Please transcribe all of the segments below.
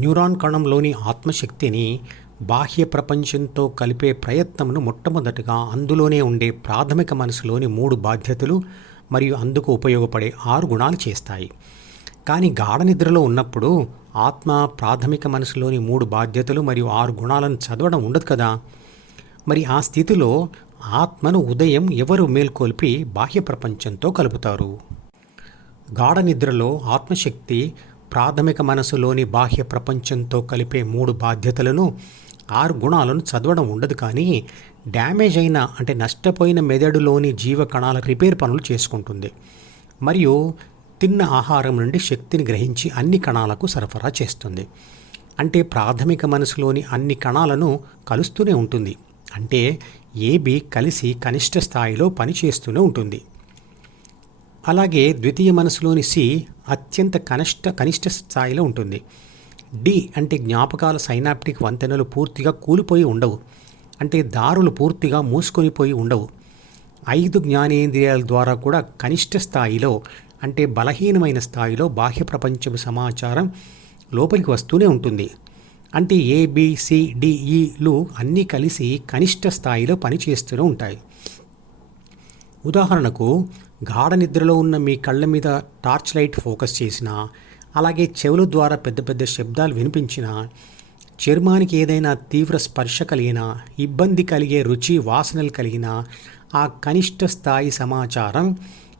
Neuron కణంలోని ఆత్మశక్తిని బాహ్య ప్రపంచంతో కలిపే ప్రయత్నంను మొట్టమొదటగా అందులోనే ఉండే ప్రాథమిక మనసులోని 3 బాధ్యతలు మరియు అందుకు ఉపయోగపడే 6 గుణాలు చేస్తాయి. కానీ గాఢ నిద్రలో ఉన్నప్పుడు ఆత్మ ప్రాథమిక మనసులోని 3 బాధ్యతలు మరియు 6 గుణాలను చదవడం ఉండదు కదా. మరి ఆ స్థితిలో ఆత్మను ఉదయం ఎవరు మేల్కొల్పి బాహ్య ప్రపంచంతో కలుపుతారు? గాఢ నిద్రలో ఆత్మశక్తి ప్రాథమిక మనసులోని బాహ్య ప్రపంచంతో కలిపే 3 బాధ్యతలను 6 గుణాలను చదవడం ఉండదు. కానీ డ్యామేజ్ అయిన అంటే నష్టపోయిన మెదడులోని జీవ కణాల రిపేర్ పనులు చేసుకుంటుంది మరియు తిన్న ఆహారం నుండి శక్తిని గ్రహించి అన్ని కణాలకు సరఫరా చేస్తుంది. అంటే ప్రాథమిక మనసులోని అన్ని కణాలను కలుస్తూనే ఉంటుంది. అంటే ఏబి కలిసి కనిష్ట స్థాయిలో పనిచేస్తూనే ఉంటుంది. అలాగే ద్వితీయ మనసులోని సి అత్యంత కనిష్ట స్థాయిలో ఉంటుంది. డి అంటే జ్ఞాపకాల సైనాప్టిక్ వంతెనలు పూర్తిగా కూలిపోయి ఉండవు. అంటే దారులు పూర్తిగా మూసుకొనిపోయి ఉండవు. 5 జ్ఞానేంద్రియాల ద్వారా కూడా కనిష్ట స్థాయిలో అంటే బలహీనమైన స్థాయిలో బాహ్య ప్రపంచపు సమాచారం లోపలికి వస్తూనే ఉంటుంది. అంటే ఏబిసిడిఈలు అన్నీ కలిసి కనిష్ట స్థాయిలో పనిచేస్తూనే ఉంటాయి. ఉదాహరణకు గాఢ నిద్రలో ఉన్న మీ కళ్ళ మీద టార్చ్ లైట్ ఫోకస్ చేసినా, అలాగే చెవుల ద్వారా పెద్ద పెద్ద శబ్దాలు వినిపించినా, చర్మానికి ఏదైనా తీవ్ర స్పర్శ కలిగినా, ఇబ్బంది కలిగే రుచి వాసనలు కలిగినా ఆ కనిష్ట స్థాయి సమాచారం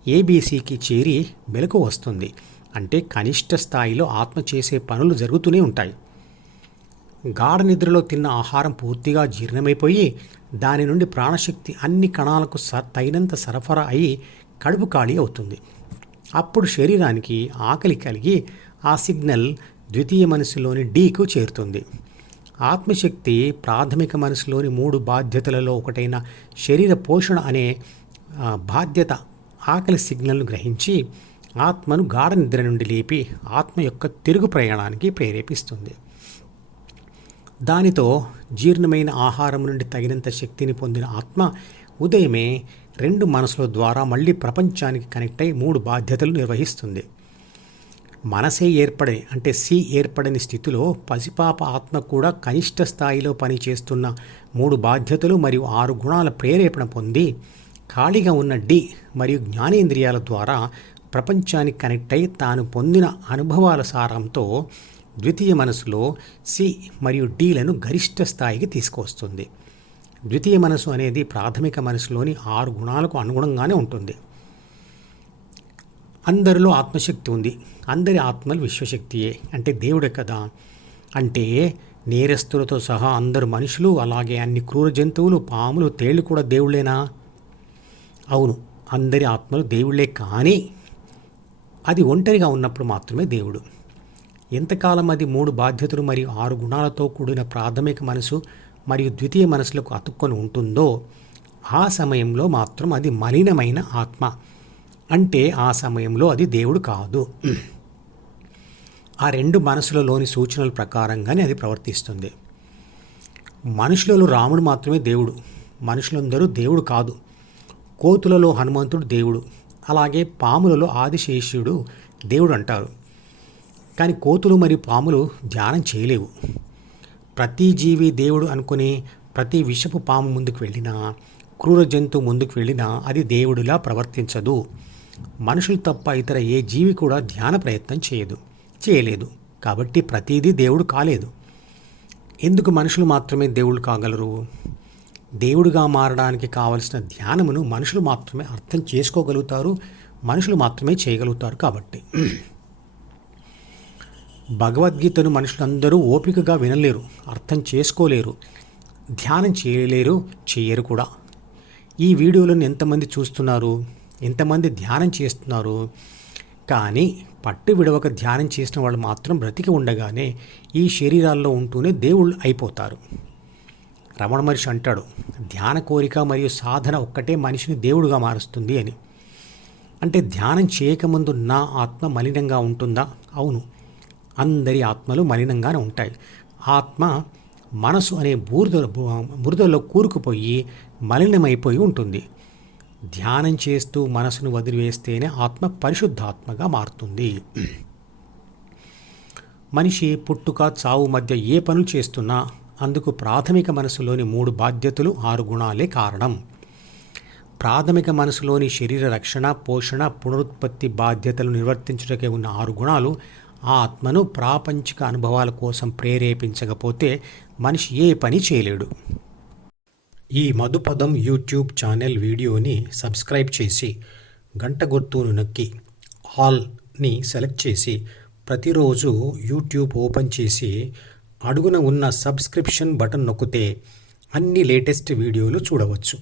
ఏబీసీకి చేరి మెలకు వస్తుంది. అంటే కనిష్ట స్థాయిలో ఆత్మ చేసే పనులు జరుగుతూనే ఉంటాయి. గాఢ నిద్రలో తిన్న ఆహారం పూర్తిగా జీర్ణమైపోయి దాని నుండి ప్రాణశక్తి అన్ని కణాలకు తగినంత సరఫరా అయి కడుపు ఖాళీ అవుతుంది. అప్పుడు శరీరానికి ఆకలి కలిగి ఆ సిగ్నల్ ద్వితీయ మనసులోని డీకు చేరుతుంది. ఆత్మశక్తి ప్రాథమిక మనసులోని 3 బాధ్యతలలో ఒకటైన శరీర పోషణ అనే బాధ్యత ఆకలి సిగ్నల్ను గ్రహించి ఆత్మను గాఢ నిద్ర నుండి లేపి ఆత్మ యొక్క తిరుగు ప్రయాణానికి ప్రేరేపిస్తుంది. దానితో జీర్ణమైన ఆహారం నుండి తగినంత శక్తిని పొందిన ఆత్మ ఉదయమే 2 మనసుల ద్వారా మళ్ళీ ప్రపంచానికి కనెక్ట్ అయి 3 బాధ్యతలు నిర్వహిస్తుంది. మనసే ఏర్పడని అంటే సి ఏర్పడని స్థితిలో పసిపాప ఆత్మ కూడా కనిష్ట స్థాయిలో పనిచేస్తున్న 3 బాధ్యతలు మరియు 6 గుణాల ప్రేరేపణ పొంది ఖాళీగా ఉన్న డి మరియు జ్ఞానేంద్రియాల ద్వారా ప్రపంచానికి కనెక్ట్ అయి తాను పొందిన అనుభవాల సారంతో ద్వితీయ మనసులో సి మరియు డీలను గరిష్ట స్థాయికి తీసుకువస్తుంది. ద్వితీయ మనసు అనేది ప్రాథమిక మనసులోని 6 గుణాలకు అనుగుణంగానే ఉంటుంది. అందరిలో ఆత్మశక్తి ఉంది. అందరి ఆత్మలు విశ్వశక్తియే అంటే దేవుడే కదా. అంటే నేరస్తులతో సహా అందరు మనుషులు, అలాగే అన్ని క్రూర జంతువులు, పాములు, తేళ్లు కూడా దేవుళ్ళేనా? అవును, అందరి ఆత్మలు దేవుళ్ళే. కానీ అది ఒంటరిగా ఉన్నప్పుడు మాత్రమే దేవుడు. ఎంతకాలం అది 3 బాధ్యతలు మరియు 6 గుణాలతో కూడిన ప్రాథమిక మనసు మరియు ద్వితీయ మనసులకు అతుక్కొని ఉంటుందో ఆ సమయంలో మాత్రం అది మలినమైన ఆత్మ. అంటే ఆ సమయంలో అది దేవుడు కాదు. ఆ 2 మనసులలోని సూచనల ప్రకారంగానే అది ప్రవర్తిస్తుంది. మనుషులలో రాముడు మాత్రమే దేవుడు. మనుషులందరూ దేవుడు కాదు. కోతులలో హనుమంతుడు దేవుడు, అలాగే పాములలో ఆదిశేషుడు దేవుడు అంటారు. కానీ కోతులు మరియు పాములు ధ్యానం చేయలేవు. ప్రతి జీవి దేవుడు అనుకుని ప్రతి విషపు పాము ముందుకు వెళ్ళినా, క్రూర జంతువు ముందుకు వెళ్ళినా అది దేవుడిలా ప్రవర్తించదు. మనుషులు తప్ప ఇతర ఏ జీవి కూడా ధ్యాన ప్రయత్నం చేయలేదు. కాబట్టి ప్రతిదీ దేవుడు కాలేదు. ఎందుకు మనుషులు మాత్రమే దేవుడు కాగలరు? దేవుడిగా మారడానికి కావలసిన ధ్యానమును మనుషులు మాత్రమే అర్థం చేసుకోగలుగుతారు, మనుషులు మాత్రమే చేయగలుగుతారు. కాబట్టి భగవద్గీతను మనుషులందరూ ఓపికగా వినలేరు, అర్థం చేసుకోలేరు, ధ్యానం చేయలేరు, చేయరు కూడా. ఈ వీడియోలను ఎంతమంది చూస్తున్నారు, ఎంతమంది ధ్యానం చేస్తున్నారు? కానీ పట్టు విడవక ధ్యానం చేసిన వాళ్ళు మాత్రం బ్రతికి ఉండగానే ఈ శరీరాల్లో ఉంటూనే దేవుళ్ళు అయిపోతారు. రమణ మహర్షి అంటాడు, ధ్యాన కోరిక మరియు సాధన ఒక్కటే మనిషిని దేవుడుగా మారుస్తుంది అని. అంటే ధ్యానం చేయకముందు నా ఆత్మ మలినంగా ఉంటుందా? అవును, అందరి ఆత్మలు మలినంగానే ఉంటాయి. ఆత్మ మనసు అనే బురదలో కూరుకుపోయి మలినమైపోయి ఉంటుంది. ధ్యానం చేస్తూ మనసును వదిలివేస్తేనే ఆత్మ పరిశుద్ధాత్మగా మారుతుంది. మనిషి పుట్టుక చావు మధ్య ఏ పనులు చేస్తున్నా అందుకు ప్రాథమిక మనసులోని 3 బాధ్యతలు 6 గుణాలే కారణం. ప్రాథమిక మనసులోని శరీర రక్షణ, పోషణ, పునరుత్పత్తి బాధ్యతలు నిర్వర్తించుటకే ఉన్న 6 గుణాలు ఆ ఆత్మను ప్రాపంచిక అనుభవాల కోసం ప్రేరేపించకపోతే మనిషి ఏ పని చేయలేడు. ఈ మధుపదం యూట్యూబ్ ఛానల్ వీడియోని సబ్స్క్రైబ్ చేసి గంట గుర్తును నొక్కి ఆల్ని సెలెక్ట్ చేసి ప్రతిరోజు యూట్యూబ్ ఓపెన్ చేసి అడుగున ఉన్న సబ్స్క్రిప్షన్ బటన్ నొక్కితే అన్ని లేటెస్ట్ వీడియోలు చూడవచ్చు.